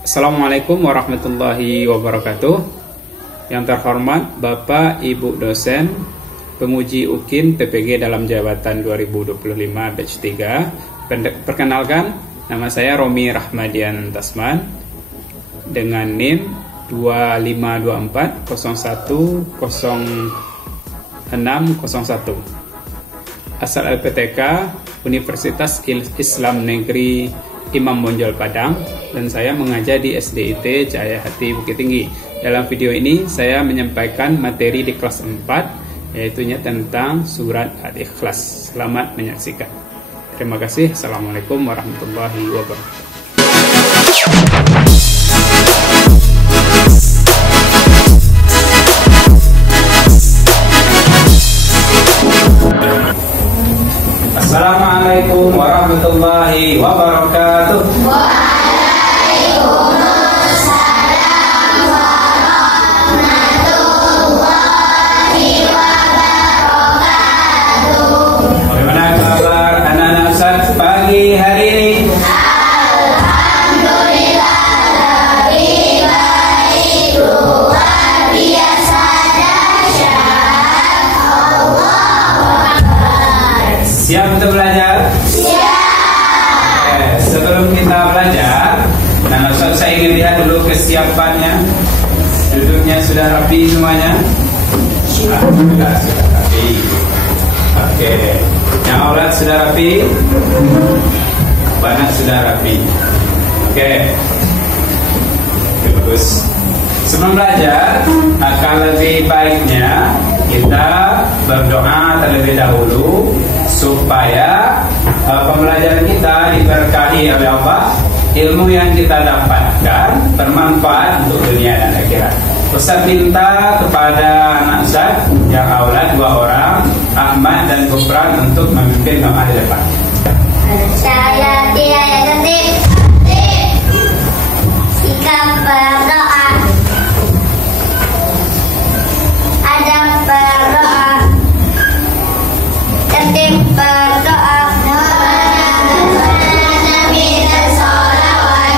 Assalamualaikum warahmatullahi wabarakatuh. Yang terhormat Bapak Ibu dosen, penguji UKIN PPG dalam jabatan 2025 batch 3. Perkenalkan, nama saya Romi Rahmadian Tasman dengan NIM 2524010601. Asal LPTK Universitas Islam Negeri Imam Bonjol Padang, dan saya mengajar di SDIT Cahaya Hati Bukit Tinggi. Dalam video ini saya menyampaikan materi di kelas 4, yaitunya tentang surat Al-Ikhlas. Selamat menyaksikan. Terima kasih. Assalamualaikum warahmatullahi wabarakatuh. Assalamualaikum warahmatullahi wabarakatuh. Waalaikumsalam warahmatullahi wabarakatuh. Bagaimana kabar anak-anak Ustaz pagi hari ini? Alhamdulillah lebih baik, luar biasa dahsyat. Allahu Akbar. Siap untuk belajar? Sebelum kita belajar, nah Ustaz, saya ingin lihat dulu kesiapannya. Duduknya sudah rapi semuanya? Alhamdulillah sudah rapi. Oke, yang aulat sudah rapi? Banyak sudah rapi. Oke, bagus. Sebelum belajar, akan lebih baiknya kita berdoa terlebih dahulu supaya pembelajaran kita diberkahi oleh Allah, ilmu yang kita dapatkan bermanfaat untuk dunia dan akhirat. Ustaz minta kepada anak Ustaz yang aulat 2 orang, Ahmad dan Gufran, untuk memimpin doa di depan. Saya tidak tertib. Sikap berdoa. Adab berdoa. Tertib berdoa.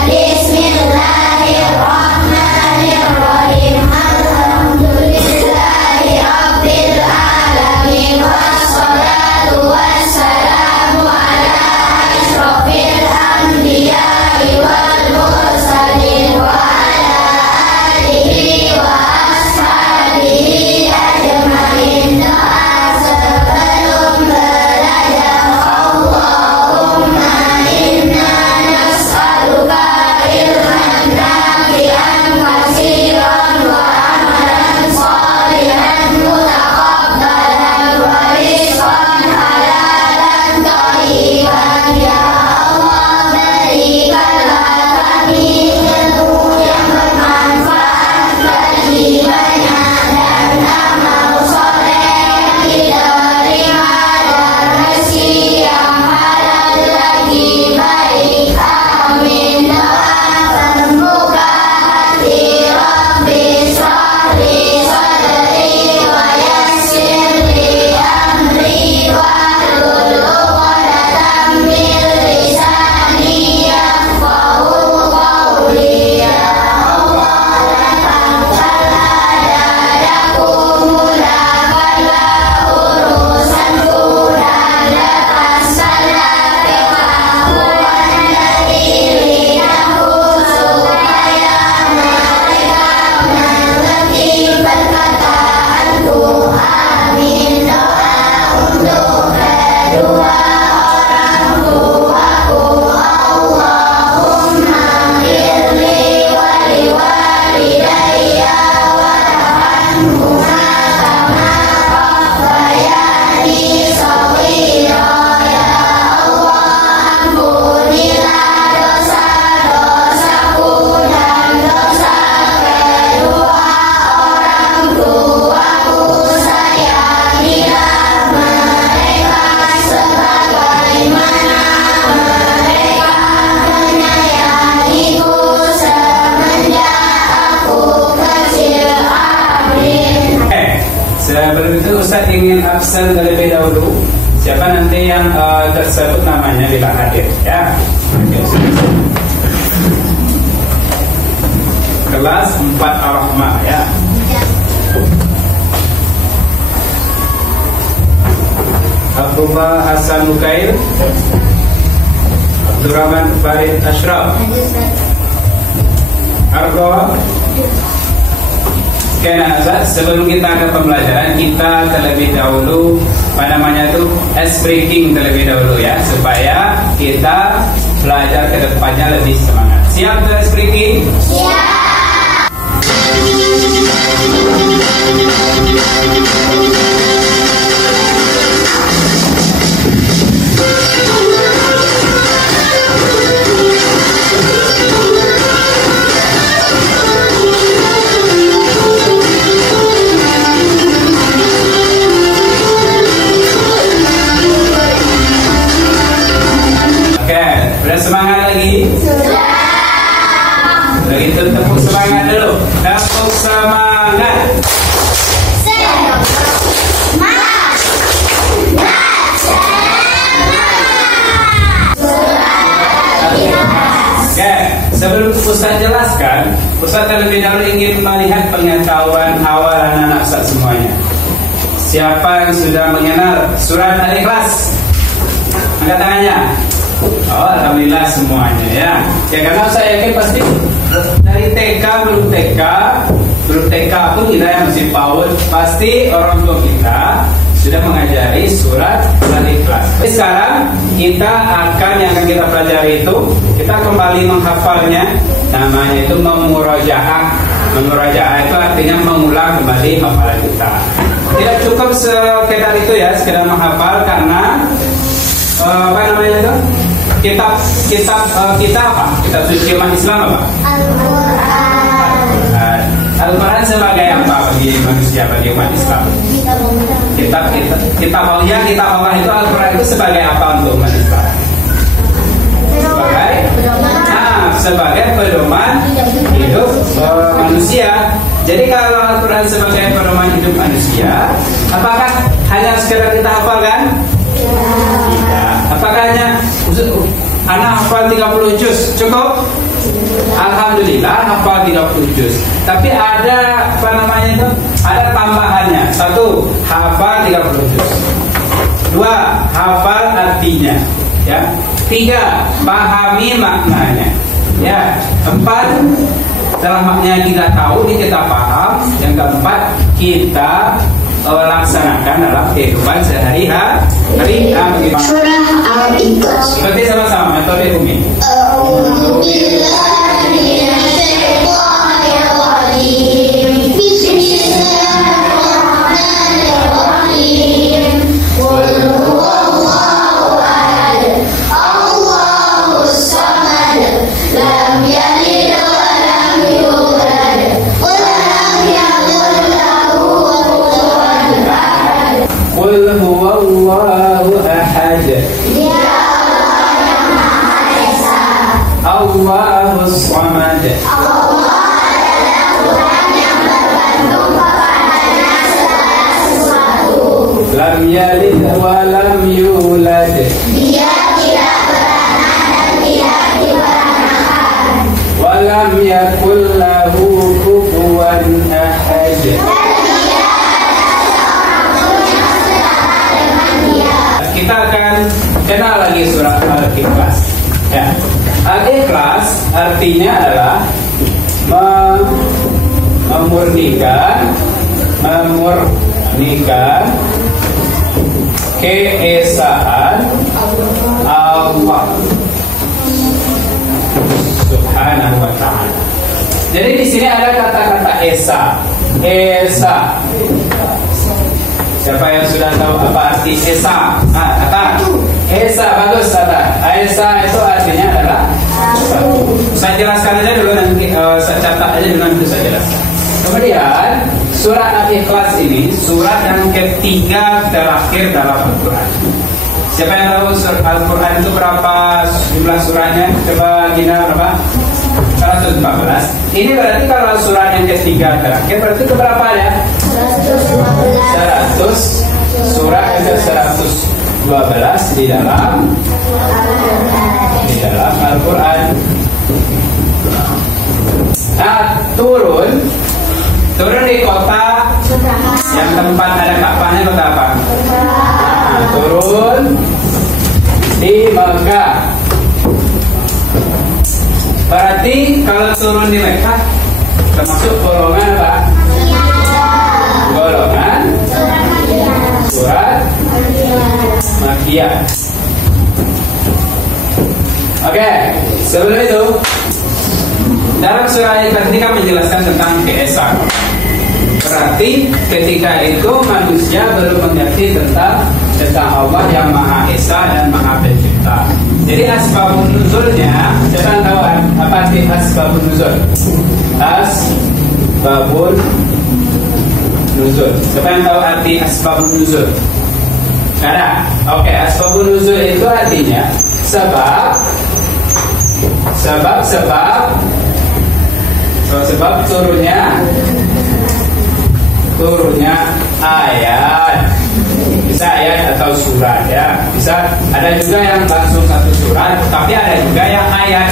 Bismillahirrahmanirrahim. Alhamdulillahirabbil alamin. Wassalatu wassalamu ala asyrofil anbiya'i wal mursalin wa ala alihi wa ashabihi ajmain. Doa sebelum belajar. Allahumma inna nas'aluka ilman nafi'an katsiran wa amalan shalihan mutaqabbalan wa rizqan halalan thayyiban. Ya Allah, berikanlah kami ilmu yang bermanfaat bagi banyak dan amal soleh yang diterima dan rezeki yang halal lagi baik. Amin. Doa terbuka hati. Rabbi shrah li sadri wa yassir li amri wahlul 'uqdatam min lisani yafqahu qawli. Ya Allah, lapangkanlah dadaku, mudahkanlah urusanku, dan lepaskanlah kemampuan dari lidahku supaya mereka mengerti perkataanku. Amin. Doa untuk kedua orang tuaku. Allahumma firli wali walidayya warhamhuma kama rabbayani shaghira. Ya Allah, ampunilah dosa-dosaku dan dosa kedua orang tuaku. Sayangilah mereka sebagaimana mereka menyayangiku semenjak aku kecil. Amin. Sebelum itu Ustaz ingin absen terlebih dahulu Siapa nanti yang tersebut namanya bila hadir, ya. Kelas 4 Ar-Rahmah, ya. Abdullah Hasan Mukail, Abdurrahman Farid Ashraf, Argo. Oke, nah, sebelum kita ke pembelajaran, kita terlebih dahulu namanya itu ice breaking terlebih dahulu, ya, supaya kita belajar ke depannya lebih semangat. Siap untuk ice breaking? Siap. Semangat lagi? Sudah. Begitu, tepuk semangat dulu. Tepuk semangat. Semangat. Oke, sebelum Ustaz jelaskan, Ustaz terlebih dahulu ingin melihat pengetahuan awal anak-anak Ustaz semuanya. Siapa yang sudah mengenal surat Al-Ikhlas? Angkat tangannya. Oh, alhamdulillah semuanya, ya. Ya, karena saya yakin pasti dari TK belum TK pun kita yang masih PAUD, pasti orang tua kita sudah mengajari surat Al-Ikhlas. Sekarang kita yang akan kita pelajari itu, kita kembali menghafalnya. Namanya itu memurajaah. Memurajaah itu artinya mengulang kembali hafalan kita. Tidak cukup sekedar itu, ya, sekedar menghafal, karena apa namanya itu? Kitab apa? Kitab suci umat Islam apa? Al-Quran. Al-Quran sebagai apa bagi manusia, bagi umat Islam? Kitab Allah itu, Al-Quran itu sebagai apa untuk umat Islam? Sebagai pedoman hidup manusia. Jadi kalau Al-Quran sebagai pedoman hidup manusia, apakah hanya sekedar kita hafalkan? Tidak. Apakah hanya anak hafal 30 juz cukup? Alhamdulillah hafal 30 juz. Tapi ada apa namanya itu? Ada tambahannya. 1. Hafal 30 juz. 2. Hafal artinya, ya. 3. Pahami maknanya, ya. 4. Setelah maknanya kita tahu, ini kita paham. Yang keempat, kita laksanakan dalam kehidupan sehari-hari. Surah Al-Ikhlas. Seperti sama-sama metode Umi. A'udzubillahi Bismillahirrahmanirrahim. Qul huwallahu ahad, Allahus samad, lam yalid wa lam yulad, wa lam yakul lahu kufuwan ahad. Qul huwallahu ahad, Dia Allah yang Maha Esa. Allahus samad, Allah adalah Tuhan yang bergantung kepadanya segala sesuatu. lam yalid wa lam yulad, Dia tidak beranak dan tidak diberanakan. wa lam yakul lahu kufuwan ahad. Dan tidak ada seorang pun yang setara dengan Dia. Kita akan kenal lagi surat Al-Ikhlas, ya. Al-Ikhlas artinya adalah memurnikan keesaan Allah Subhanahu wa ta'ala. Jadi di sini ada kata-kata esa. Siapa yang sudah tahu apa arti esa? Kata esa, bagus kata. Esa itu artinya adalah satu. Saya jelaskan aja dulu, nanti saya catat aja dengan itu saya jelaskan. Kemudian surat Al-Ikhlas ini surat yang ketiga terakhir dalam Al-Quran. Siapa yang tahu surat Al-Quran itu berapa jumlah suratnya? Coba Gina, berapa? 114. Ini berarti kalau surat yang ketiga terakhir berarti ke berapa ya? 115. 100. Surat yang ke 100. 12 di dalam Al-Quran. Nah, turun di kota yang tempat ada Ka'bahnya, kota apa? Nah, turun di Mekah. Berarti kalau turun di Mekah termasuk golongan apa? Golongan surat Makkiyah. Oke, sebelum itu dalam surah ayat tadi kan menjelaskan tentang keesaan. Berarti ketika itu manusia belum mengerti tentang Allah yang Maha Esa dan Maha Pencipta. Jadi asbabun nuzulnya, siapa tahu apa arti asbabun nuzul? Asbabun nuzul. Siapa yang tahu arti asbabun nuzul? Ada. Oke, asbabun nuzul itu artinya sebab turunnya ayat. Bisa ayat atau surat ya. Bisa ada juga yang langsung satu surat, tapi ada juga yang ayat.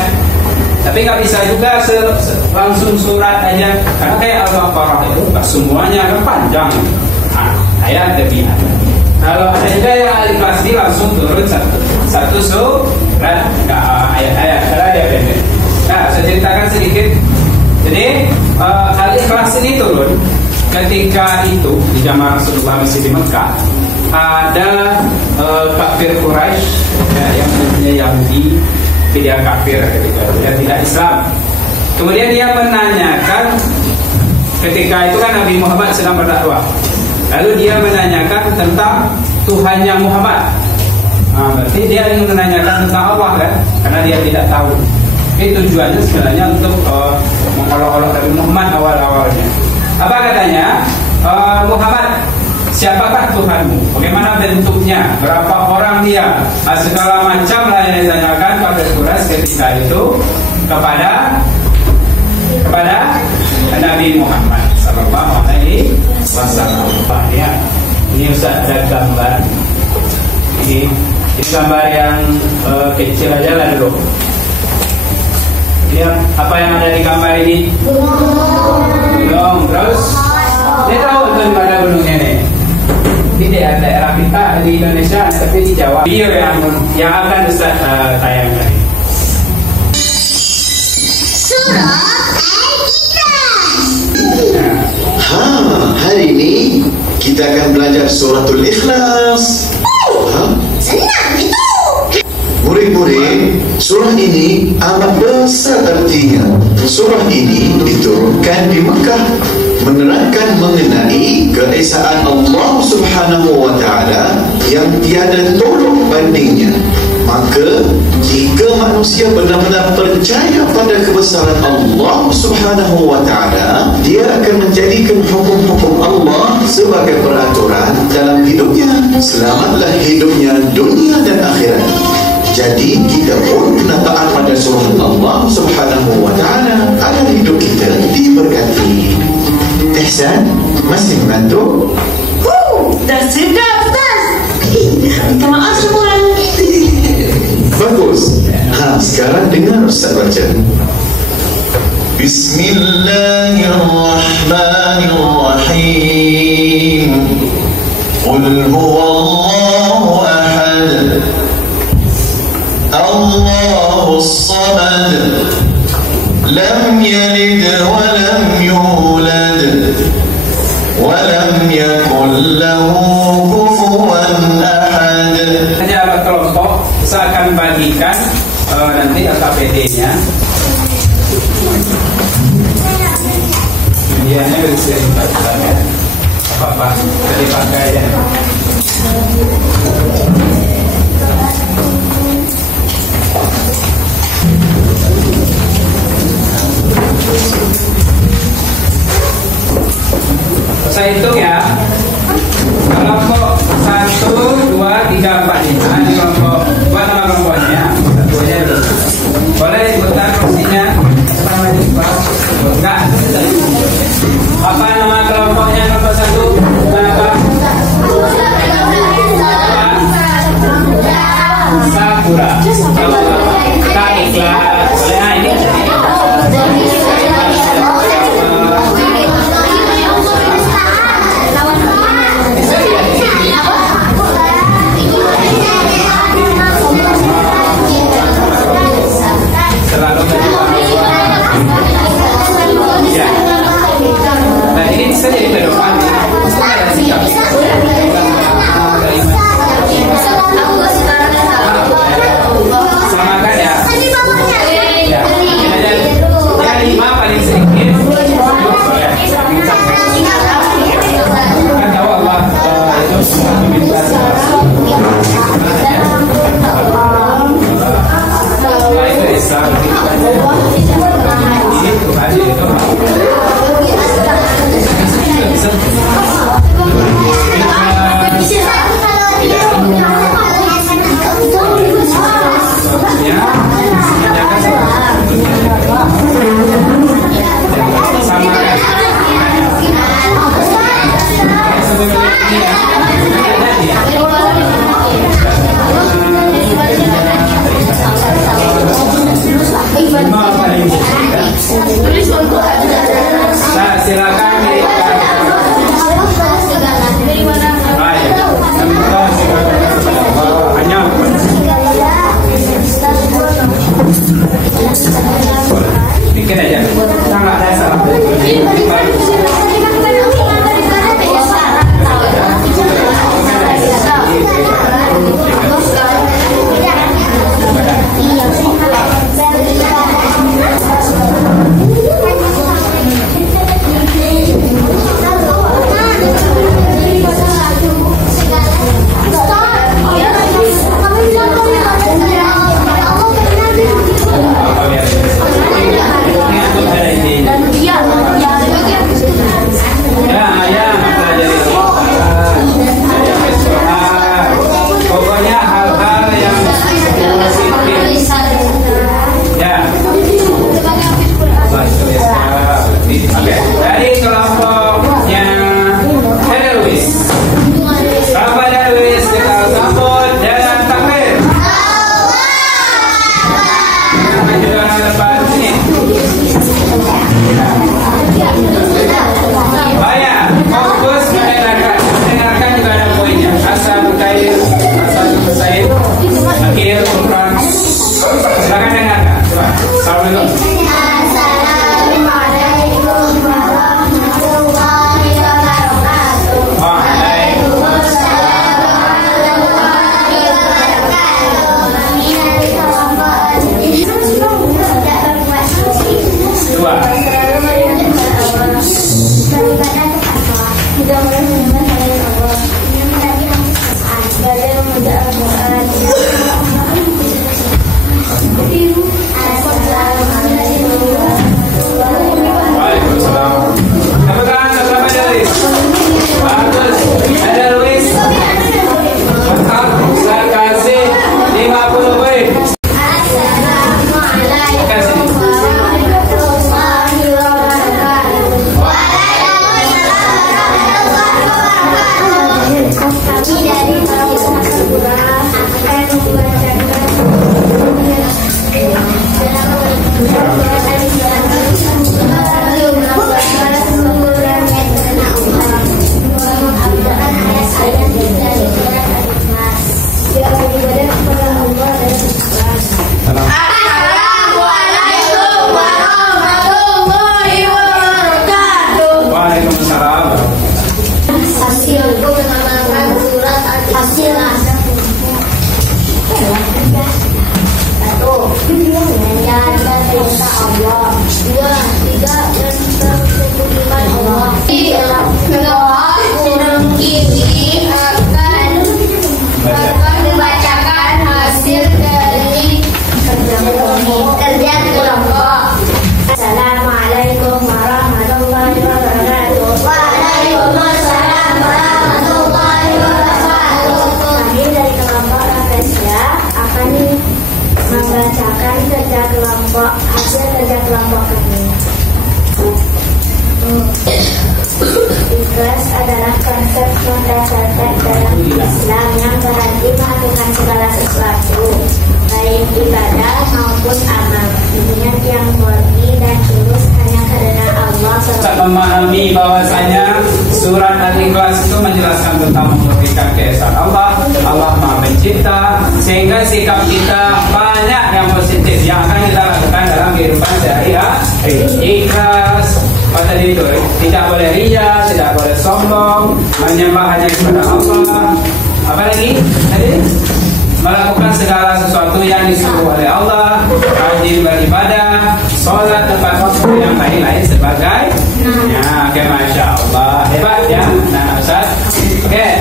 Tapi nggak bisa juga langsung surat aja, karena kayak Al-Baqarah itu nggak semuanya kan panjang. Nah, ayat lebih ada. Kalau ada juga yang Al-Ikhlas ini langsung turun satu surat, nggak ayat-ayat, karena dia pendek. Nah, saya ceritakan sedikit. Jadi Al-Ikhlas ini turun ketika itu di zaman Rasulullah masih di Mekah. Ada kafir Quraisy ya, yang mempunyai Yahudi, dia kafir ketika itu, dia tidak Islam. Kemudian dia menanyakan, ketika itu kan Nabi Muhammad sedang berdakwah. Lalu dia menanyakan tentang Tuhannya Muhammad. Nah, berarti dia ingin menanyakan tentang Allah kan, karena dia tidak tahu. Itu tujuannya sebenarnya untuk mengolok-olok Nabi Muhammad awal-awalnya. Apa katanya? Muhammad, siapakah Tuhanmu? Bagaimana bentuknya? Berapa orang dia? Segala macam lah yang ditanyakan pada Quraisy ketika itu kepada Nabi Muhammad Sallallahu Alaihi Wasallam. Ya, ini Ustaz ada gambar. Ini gambar yang kecil aja lah dulu. Ini apa yang ada di gambar ini? Gunung. Terus dia tahu tuh mana gunungnya nih. Ini daerah kita di Indonesia, tapi di Jawa. Video yang akan Ustaz tayangkan. Surah Al-Ikhlas. Hari ini kita akan belajar suratul Ikhlas. Senang itu. Murid-murid, surah ini amat besar artinya. Surah ini diturunkan di Mekah, menerangkan mengenai keesaan Allah Subhanahu wa Ta'ala yang tiada tolak bandingnya. Maka jika manusia benar-benar percaya pada kebesaran Allah Subhanahu wa Ta'ala, dia akan menjadikan hukum-hukum Allah sebagai peraturan dalam hidupnya. Selamatlah hidupnya dunia dan akhirat. Jadi kita pun kena taat pada surah Allah Subhanahu wa Ta'ala agar hidup kita diberkati. Ihsan, masih mengantuk? Dah sudah Ustaz. Minta maaf semua. Bagus. Sekarang dengar Ustaz baca. Bismillahirrahmanirrahim. Qul huwallahu ahad, Allahus samad, lam yalid wa lam yulad, wa lam yakul lahu kufuwan ahad. Hanya kelompok saya akan bagikan nanti KPD-nya. Medianya bisa dibaca ya. Apa-apa bisa dipakai ya. Saya hitung ya. Kelompok 1, 2, 3, 4 ini. Ini kelompok. Buat nama kelompoknya. Satu aja dulu. Boleh diputar kursinya. Enggak. Apa nama kelompoknya? Kelompok 1 apa? pura. Kita ikhlas. Boleh ini. Selalu ya. Nah ini bisa jadi pedoman. Ada sikap. Selamatkan ya. Ya. Yang 5 paling sedikit. Kan tahu Allah itu meminta itu Islam. Ini Tuhan itu. Nah, silakan bikin aja, nggak ada salah. Dari kelompoknya Darwis, Bapak Darwis kita sambut dengan takbir. Maju ke depan sini. Baik, fokus mendengarkan juga ada poinnya. Asal Kair, asal Said, akhir Quran. Silakan dengarkan. Coba, salam dulu. Ikhlas adalah konsep mendasar dalam Islam yang berarti melakukan segala sesuatu memahami bahwasanya surat Al-Ikhlas itu menjelaskan tentang memurnikan keesaan Allah. Allah Maha Pencipta, sehingga sikap kita banyak yang positif yang akan kita lakukan dalam kehidupan sehari-hari. Ikhlas, tadi itu tidak boleh riya, tidak boleh sombong, menyembah hanya kepada Allah. Apalagi tadi melakukan segala sesuatu yang disuruh oleh Allah, rajin beribadah, sholat tepat waktu, yang lain-lain sebagainya. Oke, masya Allah, hebat ya, nah Ustaz. Oke,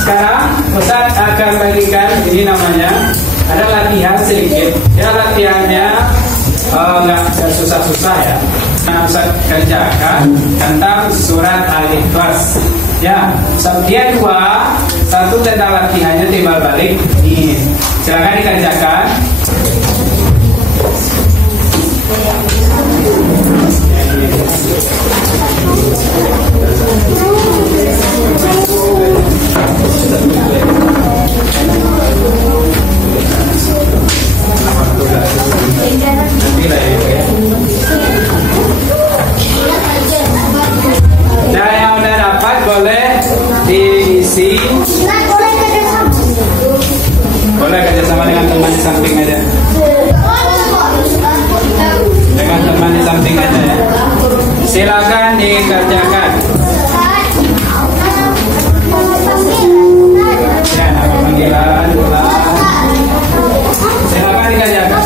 sekarang Ustaz akan bagikan ini namanya ada latihan sedikit. Ya, latihannya nggak susah-susah ya. Nah, Ustaz kerjakan tentang surat Al-Ikhlas. Ya, dia dua, satu tentang latihannya timbal balik. Ini, silakan dikerjakan. Nah, yang udah dapat boleh diisi. Boleh kerjasama dengan teman di samping aja. Dengan teman di samping aja ya. Silakan dikerjakan. Ya, nama panggilan ulang. Silakan dikerjakan.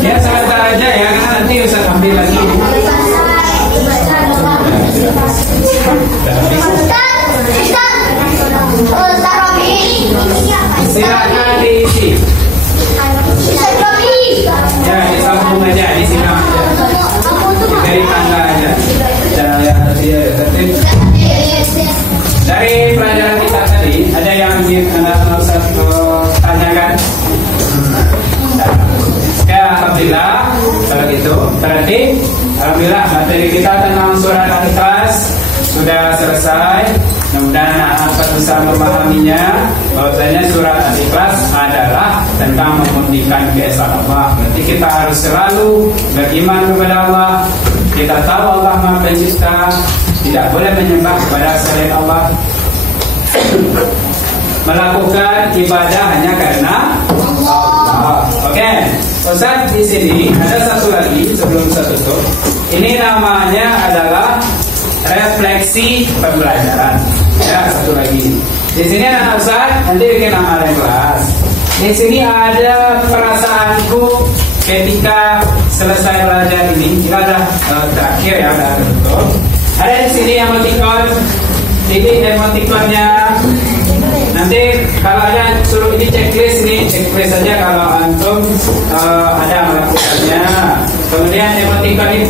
Ya, sebentar aja ya, karena nanti Ustaz ambil lagi. Silakan diisi. Ya, disambung aja, disiram aja. Dari tangga aja. Jangan lihat dia tertib. Dari pelajaran kita tadi, ada yang ingin Anda tanyakan? Ya, alhamdulillah. Kalau gitu, berarti alhamdulillah materi kita tentang surat Al-Ikhlas sudah selesai. Mudah-mudahan anak bisa memahaminya bahwasanya surat Al-Ikhlas adalah tentang memurnikan keesaan Allah. Berarti kita harus selalu beriman kepada Allah. Kita tahu Allah Maha Pencipta, tidak boleh menyembah kepada selain Allah. Melakukan ibadah hanya karena Allah. Oke, Ustaz di sini ada satu lagi sebelum saya tutup. Ini namanya adalah refleksi pembelajaran. Ya, satu lagi. Di sini ada Ustaz, nanti bikin amalan kelas. Di sini ada perasaanku ketika selesai belajar ini. Kita ada terakhir ya, udah tutup. Ada di sini emoticon. Ini emoticonnya. Nanti kalau ada suruh ini checklist saja kalau antum ada melakukannya. Kemudian emoticon ini